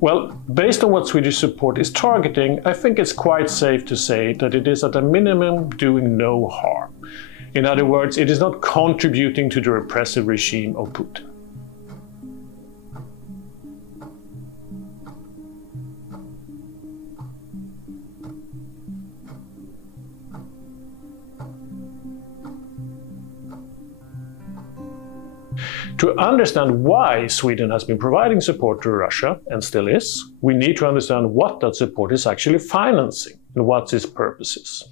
Well, based on what Swedish support is targeting, I think it's quite safe to say that it is at a minimum doing no harm. In other words, it is not contributing to the repressive regime of Putin. To understand why Sweden has been providing support to Russia, and still is, we need to understand what that support is actually financing and what its purpose is.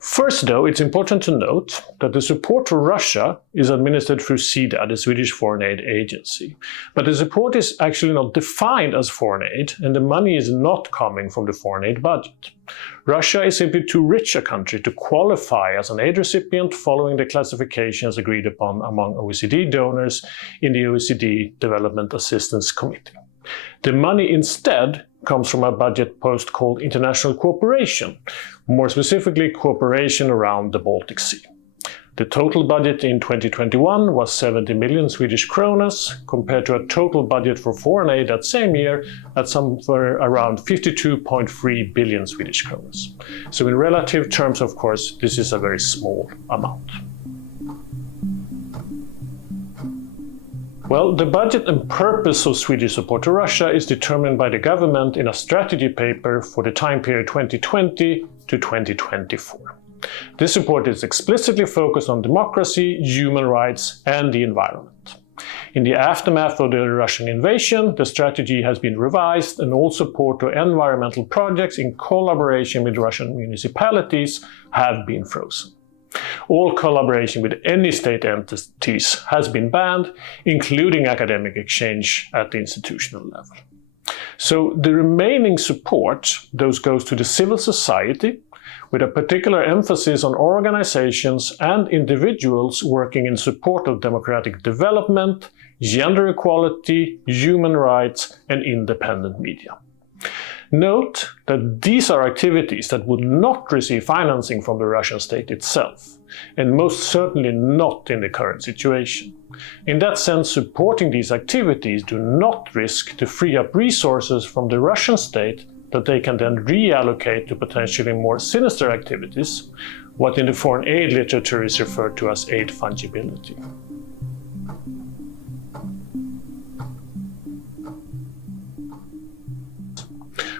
First, though, it's important to note that the support to Russia is administered through SIDA, the Swedish Foreign Aid Agency. But the support is actually not defined as foreign aid, and the money is not coming from the foreign aid budget. Russia is simply too rich a country to qualify as an aid recipient following the classifications agreed upon among OECD donors in the OECD Development Assistance Committee. The money instead comes from a budget post called international cooperation, more specifically cooperation around the Baltic Sea. The total budget in 2021 was 70 million Swedish kronas, compared to a total budget for foreign aid that same year at somewhere around 52.3 billion Swedish kronas. So in relative terms, of course, this is a very small amount. Well, the budget and purpose of Swedish support to Russia is determined by the government in a strategy paper for the time period 2020 to 2024. This support is explicitly focused on democracy, human rights, and the environment. In the aftermath of the Russian invasion, the strategy has been revised, and all support to environmental projects in collaboration with Russian municipalities have been frozen. All collaboration with any state entities has been banned, including academic exchange at the institutional level. So the remaining support, those goes to the civil society, with a particular emphasis on organizations and individuals working in support of democratic development, gender equality, human rights, and independent media. Note that these are activities that would not receive financing from the Russian state itself, and most certainly not in the current situation. In that sense, supporting these activities do not risk to free up resources from the Russian state that they can then reallocate to potentially more sinister activities, what in the foreign aid literature is referred to as aid fungibility.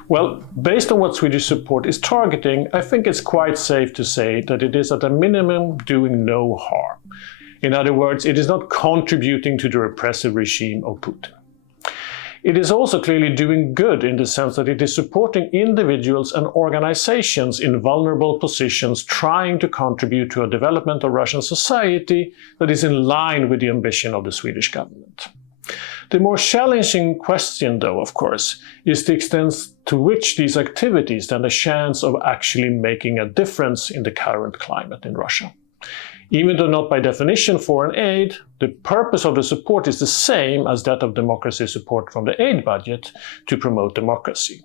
Well, based on what Swedish support is targeting, I think it's quite safe to say that it is at a minimum doing no harm. In other words, it is not contributing to the repressive regime of Putin. It is also clearly doing good in the sense that it is supporting individuals and organizations in vulnerable positions trying to contribute to a development of Russian society that is in line with the ambition of the Swedish government. The more challenging question, though, of course, is the extent to which these activities stand a chance of actually making a difference in the current climate in Russia. Even though not by definition foreign aid, the purpose of the support is the same as that of democracy support from the aid budget to promote democracy.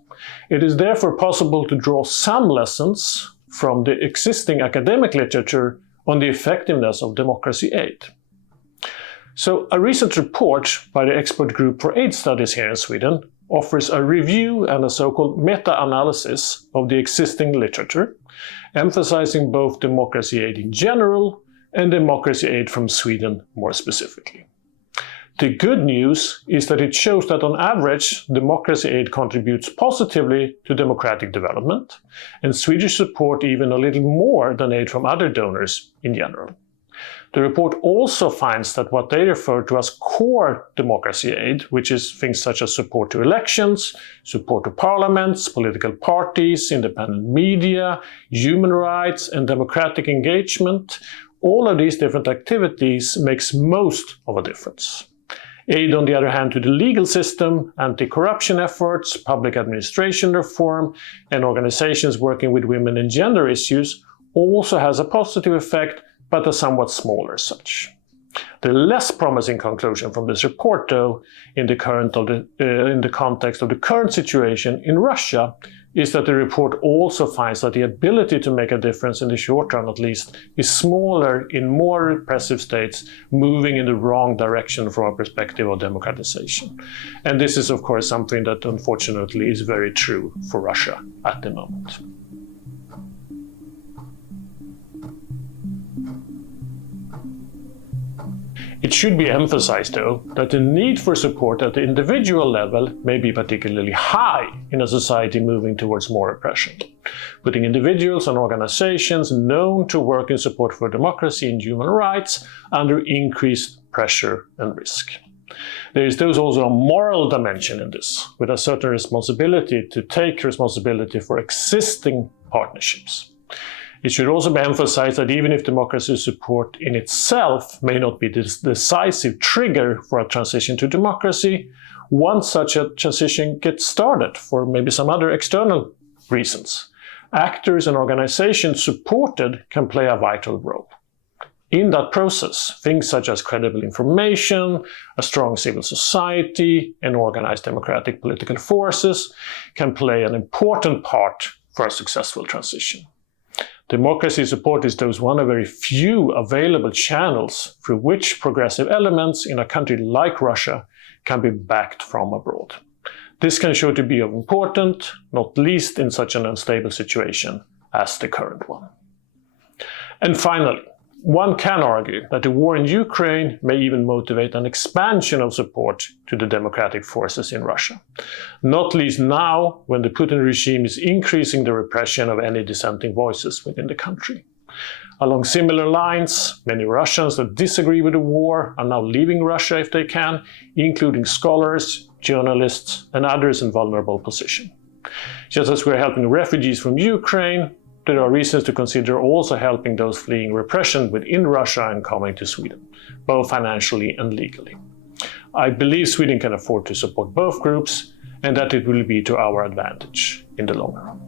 It is therefore possible to draw some lessons from the existing academic literature on the effectiveness of democracy aid. So a recent report by the Expert Group for Aid Studies here in Sweden offers a review and a so-called meta-analysis of the existing literature, emphasizing both democracy aid in general and democracy aid from Sweden more specifically. The good news is that it shows that on average, democracy aid contributes positively to democratic development, and Swedish support even a little more than aid from other donors in general. The report also finds that what they refer to as core democracy aid, which is things such as support to elections, support to parliaments, political parties, independent media, human rights, and democratic engagement, all of these different activities makes most of a difference. Aid, on the other hand, to the legal system, anti-corruption efforts, public administration reform, and organizations working with women and gender issues also has a positive effect, but a somewhat smaller such. The less promising conclusion from this report, though, in the context of the current situation in Russia, is that the report also finds that the ability to make a difference in the short term, at least, is smaller in more repressive states, moving in the wrong direction from a perspective of democratization. And this is, of course, something that unfortunately is very true for Russia at the moment. It should be emphasized, though, that the need for support at the individual level may be particularly high in a society moving towards more repression, putting individuals and organizations known to work in support for democracy and human rights under increased pressure and risk. There is also a moral dimension in this, with a certain responsibility to take responsibility for existing partnerships. It should also be emphasized that even if democracy support in itself may not be the decisive trigger for a transition to democracy, once such a transition gets started for maybe some other external reasons, actors and organizations supported can play a vital role. In that process, things such as credible information, a strong civil society, and organized democratic political forces can play an important part for a successful transition. Democracy support is thus one of very few available channels through which progressive elements in a country like Russia can be backed from abroad. This can show to be of importance, not least in such an unstable situation as the current one. And finally, one can argue that the war in Ukraine may even motivate an expansion of support to the democratic forces in Russia, not least now when the Putin regime is increasing the repression of any dissenting voices within the country. Along similar lines, many Russians that disagree with the war are now leaving Russia if they can, including scholars, journalists, and others in vulnerable positions. Just as we are helping refugees from Ukraine, there are reasons to consider also helping those fleeing repression within Russia and coming to Sweden, both financially and legally. I believe Sweden can afford to support both groups and that it will be to our advantage in the long run.